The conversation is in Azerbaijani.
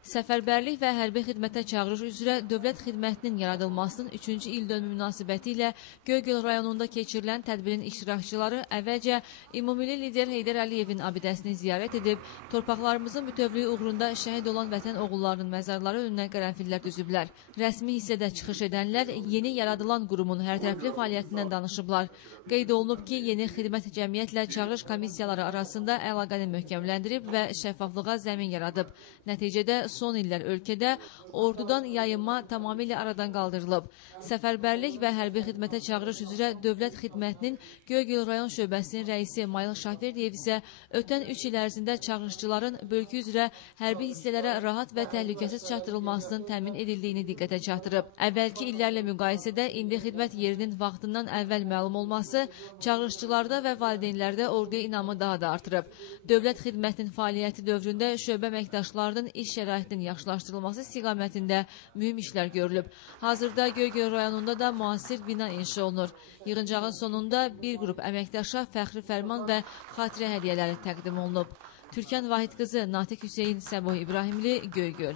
Səfərbərlik və hərbi xidmətə çağırış üzrə dövlət xidmətinin yaradılmasının 3-cü ildönümü münasibətilə Göygöl rayonunda keçirilən tədbirin iştirakçıları əvvəlcə ümummilli lider Heydər Əliyevin abidəsini ziyarət edib, torpaqlarımızın bütövlüyü uğrunda şəhid olan vətən oğullarının məzarları önünə qərənfillər düzüblər. Rəsmi hissədə çıxış edənlər yeni yaradılan qurumun hərtərəfli fəaliyyətindən danışıblar. Qeyd olunub ki, yeni xidmət cəmiyyətlə çağırış komissiyaları arasında əlaqəni möhkəmləndirib və şəffaflığa zəmin yaradıb. Nəticədə son illər ölkədə ordudan yayınma tamamilə aradan qaldırılıb. Səfərbərlik və hərbi xidmətə çağırış üzrə dövlət xidmətinin Göygöl rayon şöbəsinin rəisi Mayıl Şaferdiyev isə ötən 3 il ərzində çağırışçıların bölgü üzrə hərbi hissələrə rahat və təhlükəsiz çatdırılmasının təmin edildiyini diqqətə çatdırıb. Əvvəlki illərlə müqayisədə indi xidmət yerinin vaxtından əvvəl məlum olması çağırışçılarda və valideynlərdə orduya inamı daha da artırıb. Dövlət xidmətinin fəaliyyəti dövründə şöbə əməkdaşlarının iş şəraitinin yaxşılaşdırılması istiqamətində mühüm işlər görülüb. Hazırda Göygöl rayonunda da müasir bina inşa olunur. Yığıncağın sonunda bir qrup əməkdaşa fəxri fərman və xatirə hədiyyələri təqdim olunub. Türkan Vahid qızı, Natiq Hüseyin, Səbuh İbrahimli, Göygöl.